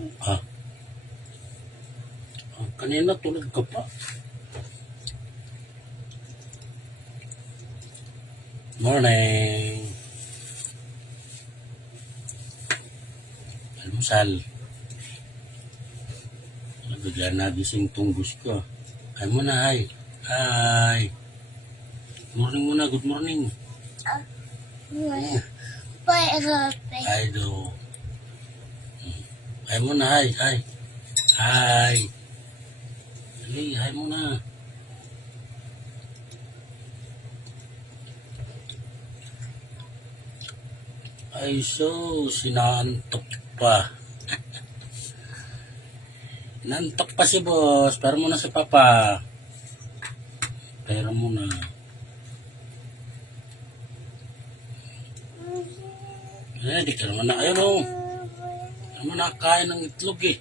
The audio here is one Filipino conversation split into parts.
Ah, kanina tulog ka pa. Morning. Almusal. Bigla nagising tunggos ko. Ay muna, ay. Ay. Morning muna, good morning. Ay do. Ay muna, ay, ay. Ay. Dali, ay muna. Ay so, sinaantok pa. Nantok pa si boss. Pero muna si papa. Pero muna. Di ka naman na. Ayun o. Naman nakakain ng itlog eh.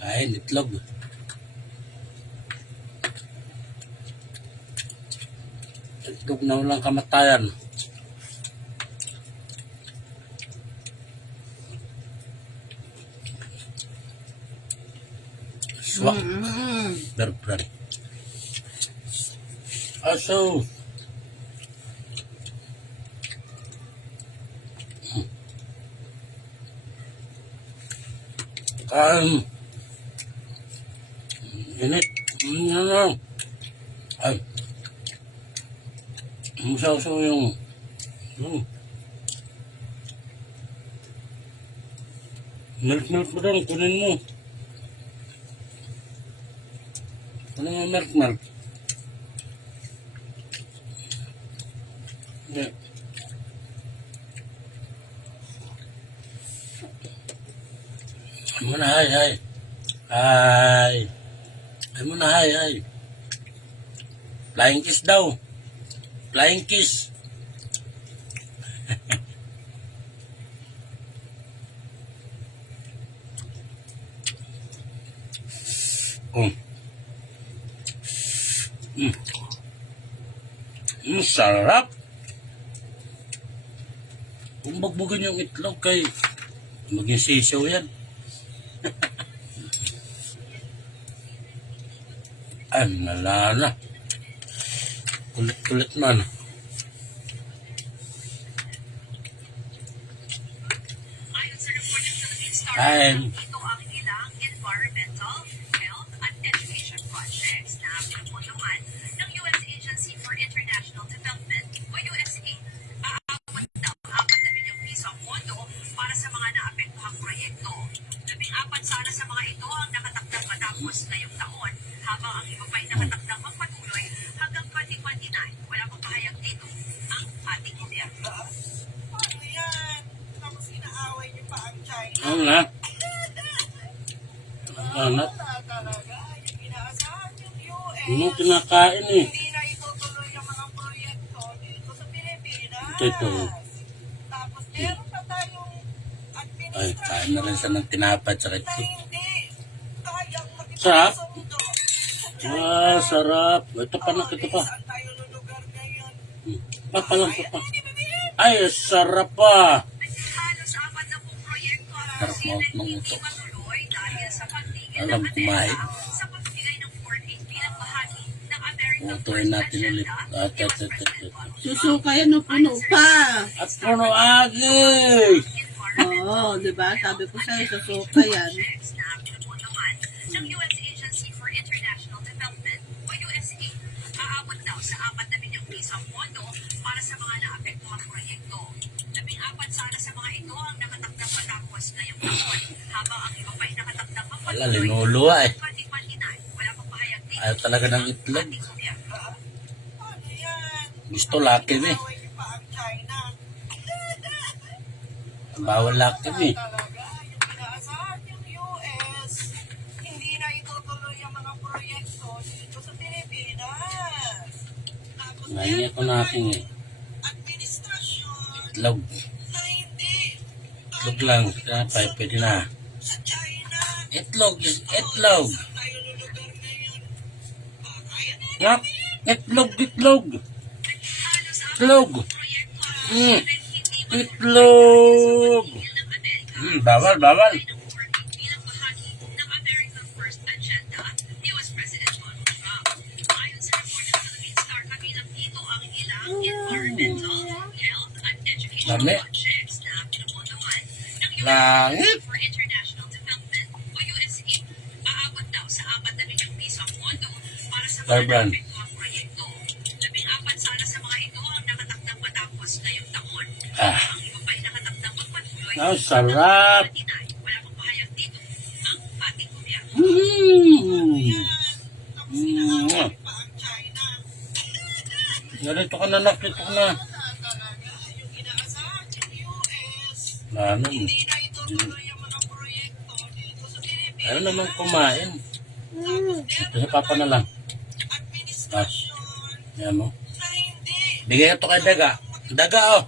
Kain itlog. Itlog na walang kamatayan. Swak. Berber. Aso. Init. Ay. Musaw-saw yung milk mo lang, kunin mo. Kunin mo milk. Yeah. Ay muna, ay. Ay. Ay muna, ay. Flying kiss daw. Flying kiss. Sarap. Kung bagbugin yung itlog kay maging sisaw yan. Ay, nalala. Kulit-kulit man. Ay. Ito ang ilang environmental, health, at education projects na pinagpunungan ng U.S. Agency for International Development o USAID. Aabot daw 4 milyong piso ang pondo para sa mga naapektuhang proyekto. 14 sana sa mga ito ang nakatakdang matapos ngayong taon, habang ang iba pa'y nakatakdang magpatuloy hanggang 2029. Wala pang pahayag dito ang ating gobyerno. Ano yan? Tapos inaaway niyo pa ang China. Ano na? Ano? Talaga, yung inaasahan yung US. Ano kinakain eh? Hindi na itutuloy yung mga proyekto dito sa Pilipinas. Ito. Tapos meron pa tayong Ay, administrasyon kain na rin siya ng tinapay at na itlog. hindi kayang Sarap. makipagsundo. Sarap. Ito pa na, ito pa. Saan tayo lulugar ngayon? Papalang pa. Ay, sarap pa. Halos 40 proyekto ang Sarap posibleng ng hindi ito. matuloy dahil sa pagtigil Alam ng kumain. AMESA sa pagbigay ng 4-8 bilang bahagi ng American Tutuin natin ulit. Susuka yan o puno pa. At puno agi. Oo, di ba? Sabi ko sa'yo, susuka yan. Na pinagpunungan ng U.S. Agency for International Development o USAID. Aabot daw sa 4 milyong piso ang pondo para sa mga naapektuhang proyekto. 14 sana sa mga ito ang nakatakdang matapos ngayong taon, habang ang iba pa'y nakatakdang Wala, linuluwa eh. 2029. Wala pang pahayag dito Ayaw talaga ng itlog. ating gobyerno. Ano yan? Gusto laki eh. Inaaway niyo pa ang China. Bawal laki eh. Talaga, yung inaasahan yung US, hindi na itutuloy yung mga proyekto dito sa Pilipinas. Tapos Ngayon ako naking eh. administrasyon Itlog. na hindi Itlog lang. Tinapay, pwede na. sa China. Itlog is itlog. Saan tayo lulugar ngayon? Kaya na Yap. Itlog. Itlog. Itlog. Bawal, bawal. ng warning bilang bahagi ng America First Agenda ni US President Donald Trump. Ayon sa report ng Philippine Star, kabilang dito ang ilang environmental, health, at educational Dami. projects na pinupunduhan ng US Langit. for International Development o USAID. Aabot daw sa 4 na bilyong piso ang pondo para sa mga Carbon. naapektuhang proyekto. 14 sana sa mga ito ang nakatakdang matapos ngayong taon. Ah. Ang iba pa'y nakatakdang magpatuloy. Ang sarap. Wala pang pahayag dito ang ating gobyerno. Tapos hinahawakan pa ang China. Narito ka na, nakito ka na. Talaga, yung inaasahan ng US, Ano? hindi na itutuloy ang mga proyekto dito sa Pilipinas. Ano naman kumain? Ito sa papa na lang. Administrasyon Yan mo. na hindi Bigay ito kay Daga. Daga, oh.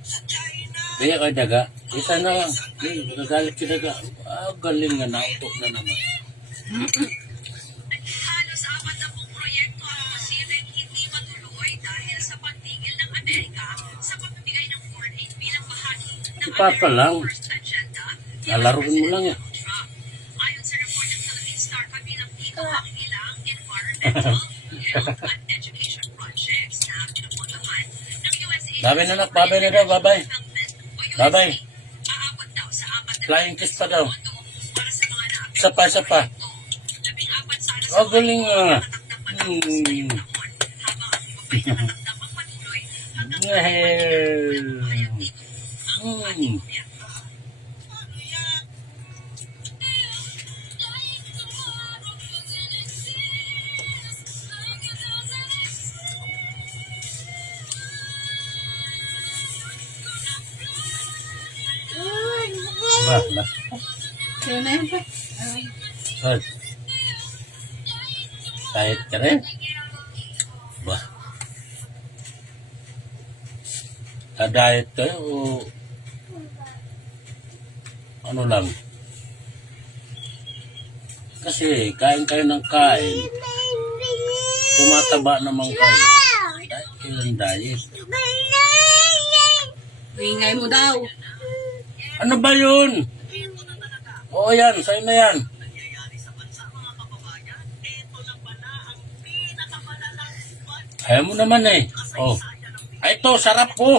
sa China. Bigay kay Daga. Isa na lang. Nagagalit si Daga. Galing nga. Nautok na naman. Halos 40 proyekto ang posibleng hindi matuloy dahil sa pagtigil ng Amerika sa pagbibigay ng foreign aid bilang bahagi ng Papa lang. America First Agenda ni Lalaroin mo lang yan. Donald Trump. Ayon sa report ng Philippine Star, kabilang dito ang ilang environmental, health, at education projects na pinupunduhan ng US Agency Babay na, nak. Babay na daw. Babay. Babay. Aabot daw sa 4 Flying kiss pa daw. para sa mga naapektuhang Isa pa, isa pa. 14 sana sa Oh, galing nga. Ano yan? Ba. Kaya na yan pa. Ay. Kahit ka rin. Ba. Ka-diet kayo o ano lang? Kasi kain kayo ng kain. Tumataba naman kayo. Diet kayo ng diet. Ingay mo daw. Ano ba yun? Oo yan, sa'yo na yan. Nangyayari sa bansa, mga kababayan, ito na pala ang pinakamalalang Ayaw mo naman eh. Oh. Ay, ito, sarap po.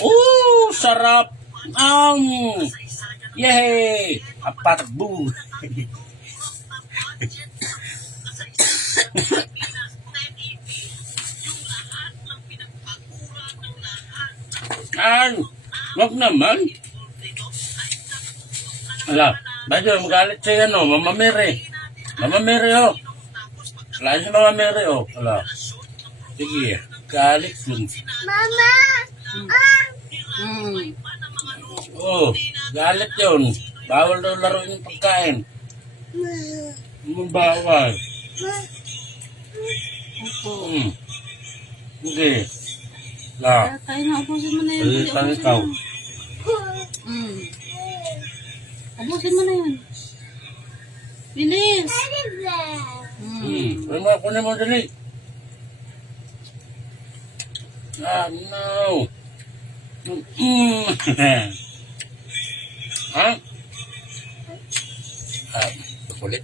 Oh, sarap. Yay! Apatbu. Ay, wag naman. Ala, medyo magalit siya ano, Mama Mary. Mama Mary, oh. Wala si Mama Mary, oh. Ala. Sige, galit yun. Oh, galit yun. Bawal daw laruin yung pagkain. Bawal. Sige. La. Tayo na, ubusin mo na yan. Ay, pang ikaw. Ubusin mo na yan. Bilis. Ay, mga kunin mo dali. Ah, no. Ha? Kulit.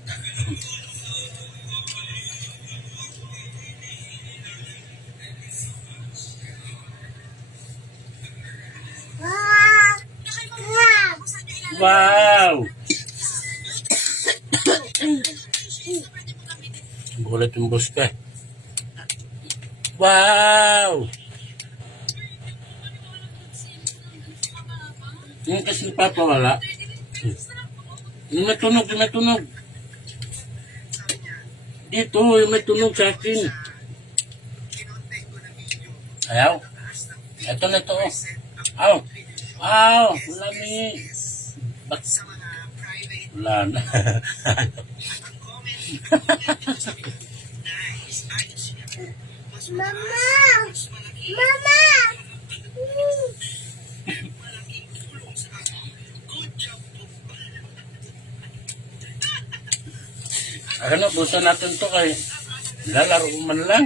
Wow! Kulit yung boss ka. Wow! Yung kasi papawala. Yung may tunog, yung may tunog. Dito, yung may tunog sa akin. Ayaw. Ito na ito. Aw. Aw. Lami. Ba't? Wala na. Ano, busa natin to kay lalaro man lang.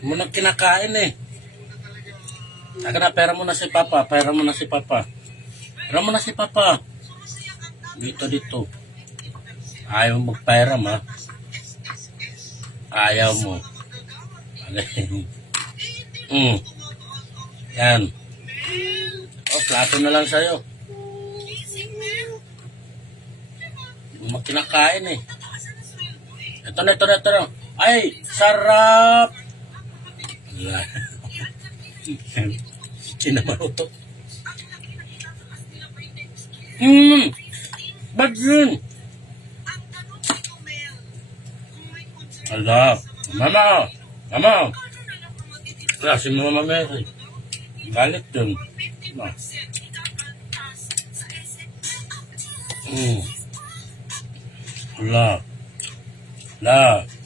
Muna kinakain eh. Taka na, pera mo na si Papa. Pera mo na si Papa. Pera mo na si Papa. Dito. Ayaw mo magpairam, ha? Ayaw mo. Yan. Oh, plato na lang sa'yo. Hindi mo kinakain eh. Ito na. Ay, sarap! Wala. Sinamaruto. Ba't yun? Ala, Mama! Wala, si Mama Mary. Galit yun. Ala.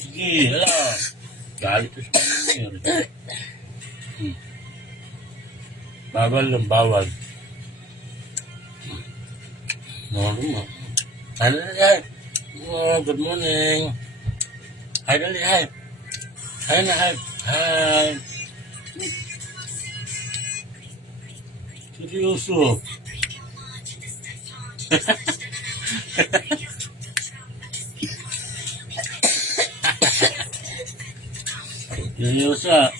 Sige, ala. Galit yun si Mama Mary. Bawal. Normal. Hi. Oh, good morning. Hi, Dali, hi. Hi. Seryoso. Seryoso.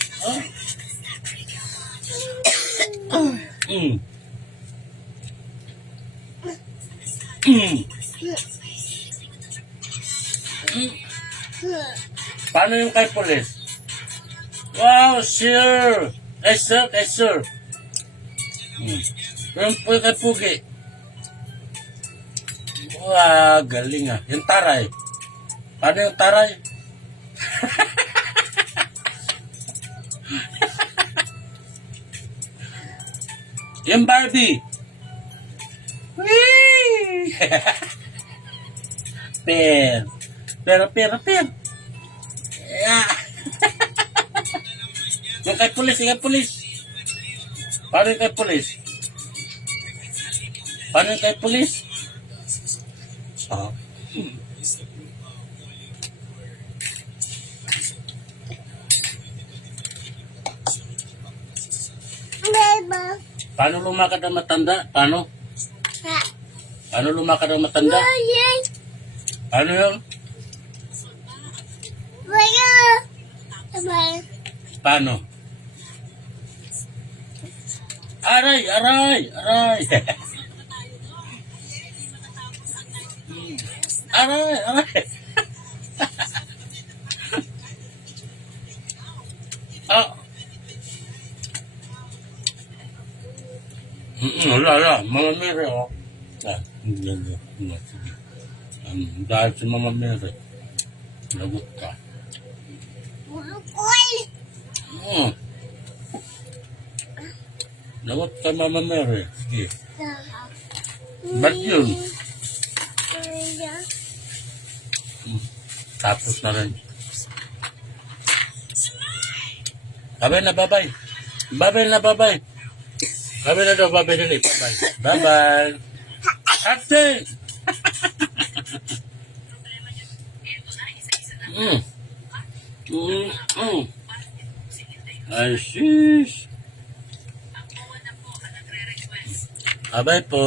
Paano yung kay Police? Wow, sir! Sir! Yung kay Pugi. Wow, galing ah. Yung taray. Paano yung taray? Yung Barbie. Whee! Per. Yeah. Yung kay Police. Paano yung kay Police? Ah. Paano lumakad ang matanda? Paano lumakad ang matanda? Ano yun? Paano? Aray! Aray! Wala. Mama Mary, oh. Dahil si Mama Mary, lagot ka. Lagot ka, Mama Mary. Sige. Ba't yun? Tapos na rin. Babay na. Babay na daw, babay na rin. Bye-bye. Ate! Ay, sis. Bye-bye po.